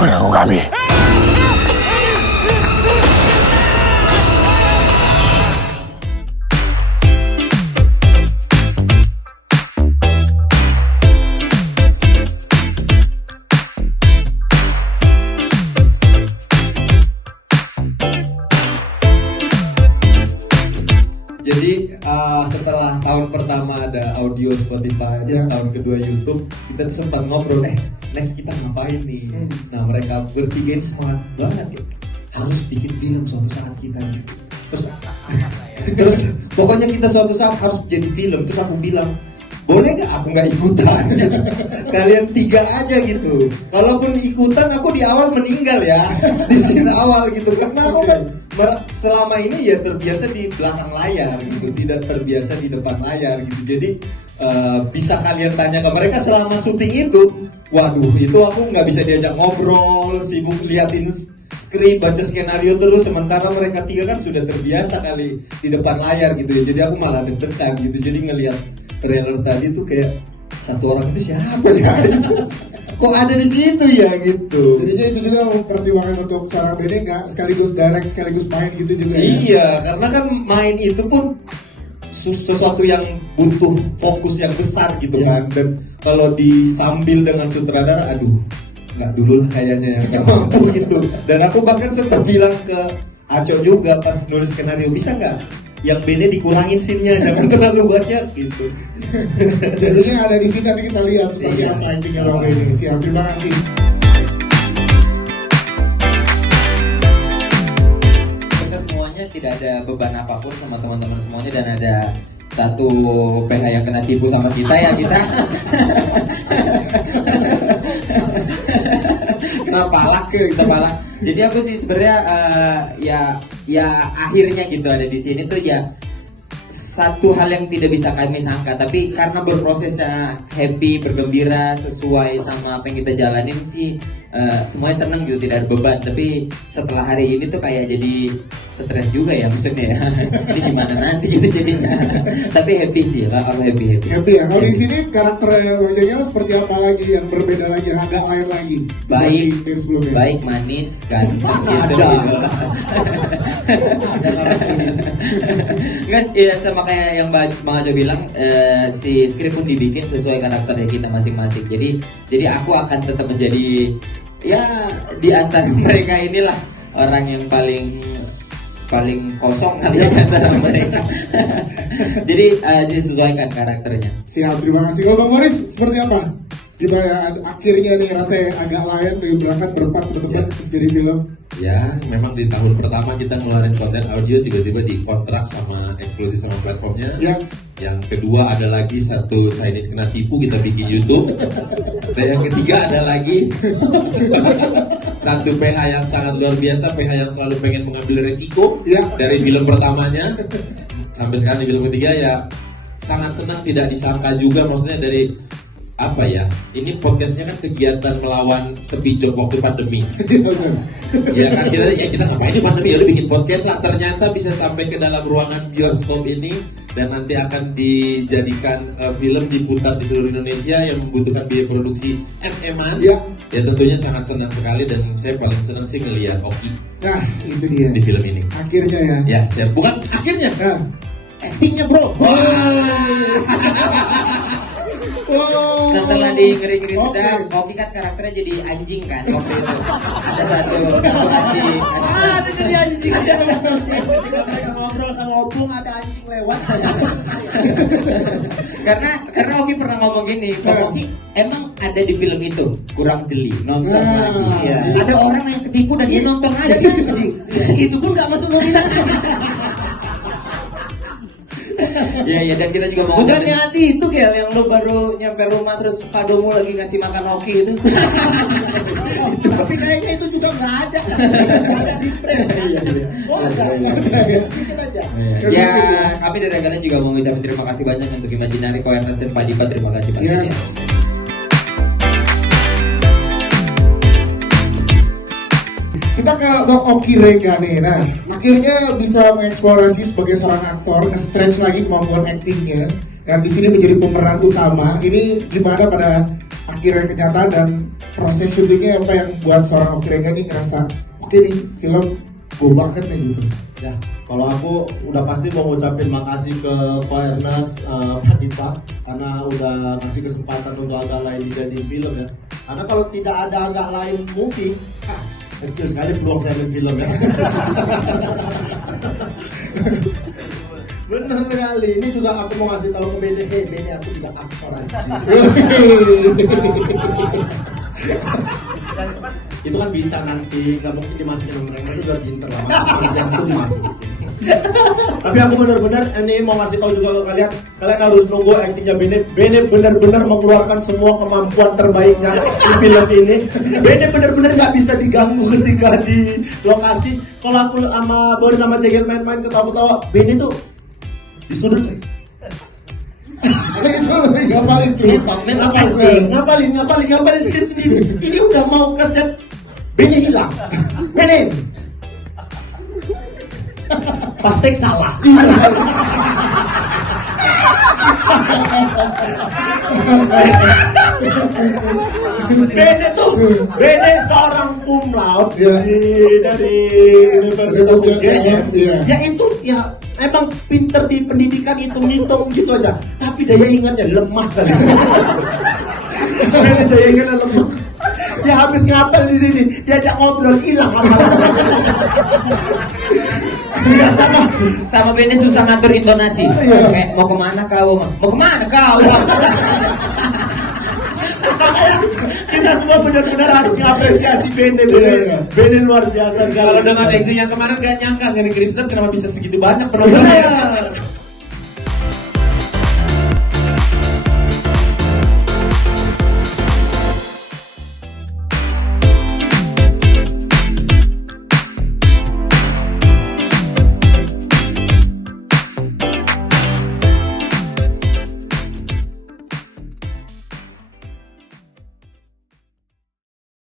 그러고 가비. Jadi setelah tahun pertama ada audio Spotify, tahun kedua YouTube, kita tuh sempat ngobrol, next kita ngapain nih? Nah mereka bertiga ini semangat banget ya, harus bikin film suatu saat kita gitu. Terus pokoknya kita suatu saat harus jadi film. Terus aku bilang, boleh gak aku gak ikutan? Kalian tiga aja gitu. Kalaupun ikutan aku di awal meninggal ya, di scene awal gitu. Karena aku kan selama ini ya terbiasa di belakang layar gitu, tidak terbiasa di depan layar gitu. Jadi bisa kalian tanya ke mereka selama syuting itu, waduh itu aku nggak bisa diajak ngobrol, sibuk liatin skrip, baca skenario terus. Sementara mereka tiga kan sudah terbiasa kali di depan layar gitu ya. Jadi aku malah deg-degan gitu. Jadi ngelihat trailer tadi tuh kayak satu orang itu siapa ya? Kok ada di situ ya gitu. Jadinya itu juga pertimbangan untuk seorang Benega, sekaligus direct sekaligus main gitu juga. Iya, karena kan main itu pun sesuatu yang butuh fokus yang besar gitu kan. Dan kalau disambil dengan sutradara, aduh nggak dulu lah kayaknya nggak mampu gitu. Dan aku bahkan sempat bilang ke Aco juga pas nulis skenario, bisa nggak yang Bene dikurangin scene-nya, jangan terlalu banyak gitu. Jadinya ada di sini, nanti kita lihat seperti apa actingnya Bang Bene. Siap, terima kasih. Kita semuanya tidak ada beban apapun sama teman-teman semuanya, dan ada satu PH yang kena tipu sama kita ya kita. Kena palak kita palak. Jadi aku sih sebenarnya ya akhirnya gitu ada di sini tuh ya satu hal yang tidak bisa kami sangka, tapi karena berprosesnya happy, bergembira sesuai sama apa yang kita jalanin sih, semuanya seneng gitu, tidak ada beban. Tapi setelah hari ini tuh kayak jadi stres juga ya maksudnya ya. Jadi gimana nanti gitu jadinya. Tapi happy sih, aku happy. Happy ya. Kalau di sini karakter wajahnya seperti apa lagi yang berbeda lagi, agak lain lagi? Baik, manis kan. Kan ya sama kayak yang Bang Ajo bilang, si skrip pun dibikin sesuai karakternya kita masing-masing. Jadi aku akan tetap menjadi ya di antara mereka inilah orang yang paling kosong kali ya antara mereka. Jadi disesuaikan karakternya. Siap, terima kasih. Kalau Bang Moris seperti apa? Gimana akhirnya nih rasanya agak lain dari berangkat berempat berdebat terus jadi film? Ya, memang di tahun pertama kita ngeluarin konten audio, tiba-tiba dikontrak sama eksklusif sama platformnya. Ya. Yang kedua ada lagi satu Chinese kena tipu, kita bikin YouTube. Dan yang ketiga ada lagi satu PH yang sangat luar biasa, PH yang selalu pengen mengambil resiko. Ya. Dari film pertamanya sampai sekarang di film ketiga ya sangat senang, tidak disangka juga, maksudnya dari apa ya, ini podcastnya kan kegiatan melawan sepi job waktu pandemi. Ya kan kita ngapain di pandemi, ya udah bikin podcast lah. Ternyata bisa sampai ke dalam ruangan bioskop ini dan nanti akan dijadikan film, diputar di seluruh Indonesia yang membutuhkan biaya produksi MM-an. Ya tentunya sangat senang sekali, dan saya paling senang sih ngelihat Oki. Nah itu dia Di film ini. akhirnya ya. Ya, siap. Bukan akhirnya. Nah. Actingnya bro. Setelah di ngeri-ngeri sedang, Oki kan karakternya jadi anjing kan waktu itu. Ada satu anjing. Ada jadi anjing. Ketika mereka ngobrol sama Opung, ada anjing lewat. karena Oki pernah ngomong gini, Oki emang ada di film itu, kurang jeli, nonton lagi. Iya. Ada orang yang ketipu dan dia nonton aja. Itu pun gak masuk nominasi. Iya, dan kita juga mau Bukannya hati itu kayak yang lo baru nyampe rumah terus kadomu lagi ngasih makan Oki itu. Tapi kayaknya itu juga nggak ada. Ada di frame. Oh ada. Sedikit aja. Ya, kami dari Regalan juga mau ngucapin terima kasih banyak untuk Imaginary, Koertas dan Pak Dipa. Terima kasih banyak. Yes. Kita ke Bang Oki Rega nih. Nah, akhirnya bisa mengeksplorasi sebagai seorang aktor, nge-stretch lagi kemampuan aktingnya, dan di sini menjadi pemeran utama. Ini gimana pada akhirnya kenyataan dan proses syutingnya apa yang buat seorang Oki Rengga nih ngerasa oke nih film go banget nih gitu. Ya, kalau aku udah pasti mau ngucapin makasih ke Pak Ernest, Pak Dita, karena udah ngasih kesempatan untuk agak lain dijadiin film ya. Karena kalau tidak ada agak lain movie, kecil sekali peluang saya main film ya. Bener sekali. Ini juga aku mau ngasih tahu ke Bene, Bene aku tidak aktor aja. Itu kan bisa nanti, nggak mungkin dimasukin sama mereka juga pinter lah, yang itu dimasukin. Tapi aku benar-benar ini mau ngasih tahu juga ke kalian harus nunggu aktingnya Bene. Bene benar-benar mengeluarkan semua kemampuan terbaiknya di film ini. Bene benar-benar nggak bisa diganggu ketika di lokasi. Kalau aku sama Boris sama Cegel main-main ketawa-ketawa, Bene tuh di sudut. Ngapalin sendiri. Ini udah mau ke set, Bene hilang. Bene pas take salah. Bene seorang cum laude dari Universitas UGM. Ya itu ya emang pinter di pendidikan, hitung-hitung gitu aja. Tapi daya ingatnya lemah kali. Bene daya ingatnya lemah. Dia habis ngapel di sini, diajak ngobrol hilang Iya, sama Bene susah ngatur intonasi. Kayak mau kemana kau? Mau kemana kau? Kita semua benar-benar harus ngapresiasi Bene. Bene luar biasa. Kalau dengan acting yang kemarin gak nyangka dari Kristen kenapa bisa segitu banyak penontonnya.